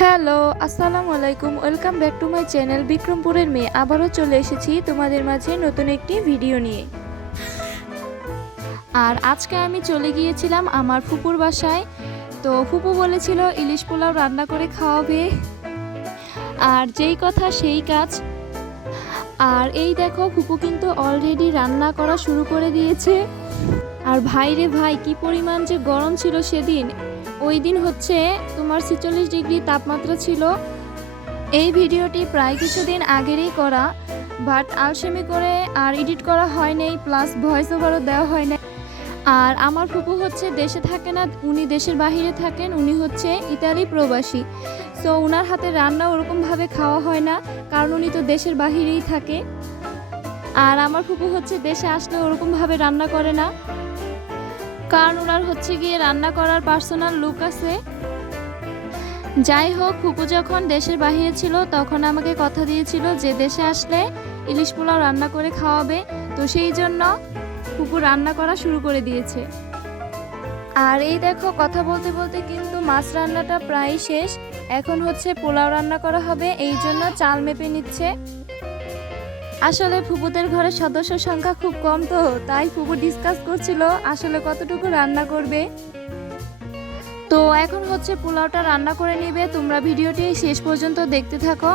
Hello, আসসালামু আলাইকুম। Welcome back to my channel বিক্রমপুরের মেয়ে। আবারও চলে এসেছি তোমাদের মাঝে নতুন একটি ভিডিও নিয়ে। আর আজকে আমি চলে গিয়েছিলাম আমার ফুপুর বাসায়। তো ফুপু বলেছিল ইলিশ পোলাও রান্না করে খাওয়াবে। আর যেই কথা সেই কাজ। আর এই দেখো, ফুপু কিন্তু অলরেডি রান্না করা শুরু করে দিয়েছে। আর ভাই রে ভাই, কি পরিমাণ যে গরম ছিল সেদিন। ওই দিন হচ্ছে তোমার ছেচল্লিশ ডিগ্রি তাপমাত্রা ছিল। এই ভিডিওটি প্রায় কিছুদিন আগেরই করা বাট আলসেমি করে আর এডিট করা হয় নাই প্লাস ভয়েস ওভারও দেওয়া হয় না আর আমার ফুপু হচ্ছে দেশে থাকে না, উনি দেশের বাহিরে থাকেন, উনি হচ্ছে ইতালি প্রবাসী। সো ওনার হাতে রান্না ওরকমভাবে খাওয়া হয় না, কারণ উনি তো দেশের বাহিরেই থাকে। আর আমার ফুপু হচ্ছে দেশে আসলে ওরকমভাবে রান্না করে না। কারণ ওনার হচ্ছে গিয়ে রান্না করার পার্সোনাল লুক আছে। যাই হোক ফুপু যখন দেশের বাহিরে ছিল, তখন আমাকে কথা দিয়েছিল যে দেশে আসলে ইলিশ পোলাও রান্না করে খাওয়াবে। তো সেই জন্য ফুপু রান্না করা শুরু করে দিয়েছে। আর এই দেখো, কথা বলতে বলতে কিন্তু মাছ রান্নাটা প্রায় শেষ। এখন হচ্ছে পোলাও রান্না করা হবে, এই জন্য চাল মেপে নিচ্ছে। আসলে ফুপুদের ঘরে সদস্য সংখ্যা খুব কম তো, তাই ফুপু ডিসকাস করছিল আসলে কতটুকু রান্না করবে। তো এখন হচ্ছে পোলাওটা রান্না করে নিবে, তোমরা ভিডিওটি শেষ পর্যন্ত দেখতে থাকো।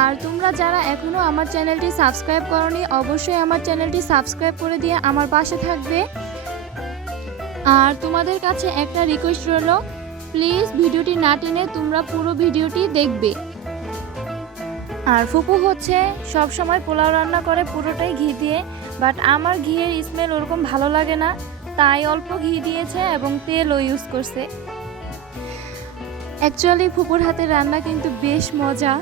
আর তোমরা যারা এখনও আমার চ্যানেলটি সাবস্ক্রাইব করনি, অবশ্যই আমার চ্যানেলটি সাবস্ক্রাইব করে দিয়ে আমার পাশে থাকবে। আর তোমাদের কাছে একটা রিকোয়েস্ট রইল প্লিজ ভিডিওটি না টেনে তোমরা পুরো ভিডিওটি দেখবে। আর ফুপু হচ্ছে সব সময় পোলাও রান্না করে, পুরোটাই ঘি দিয়ে। বাট আমার ঘিয়ের স্মেল ওরকম ভালো লাগে না। তাই অল্প ঘি দিয়েছে এবং তেলও ইউজ করছে। অ্যাকচুয়ালি ফুপুর হাতের রান্না কিন্তু বেশ মজা।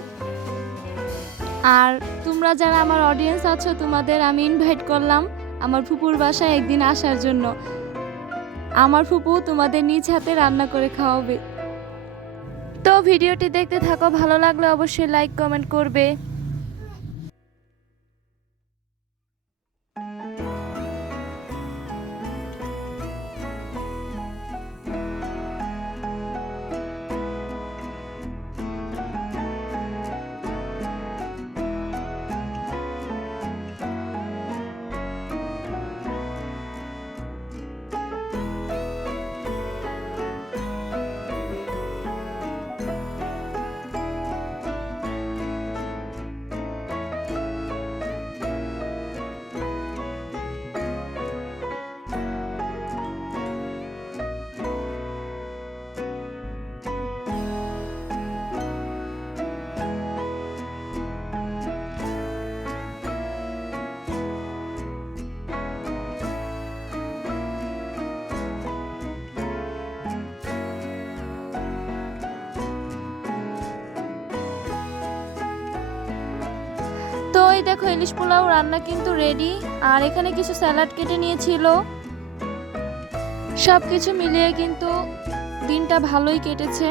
আর তোমরা যারা আমার অডিয়েন্স আছো, তোমাদের আমি ইনভাইট করলাম আমার ফুপুর বাসায় একদিন আসার জন্য। আমার ফুপু তোমাদের নিজ হাতে রান্না করে খাওয়াবে। তো ভিডিওটি দেখতে থাকো ভালো লাগলে অবশ্যই লাইক কমেন্ট করবে। এই দেখো ইলিশ পোলাও রান্না কিন্তু রেডি আর এখানে কিছু স্যালাড কেটে নিয়েছিল। সব কিছু মিলিয়ে কিন্তু দিনটা ভালোই কেটেছে।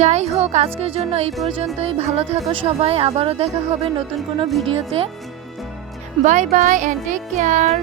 যাই হোক, আজকের জন্য এই পর্যন্তই। ভালো থাকো সবাই। আবারও দেখা হবে নতুন কোনো ভিডিওতে। Bye bye and take care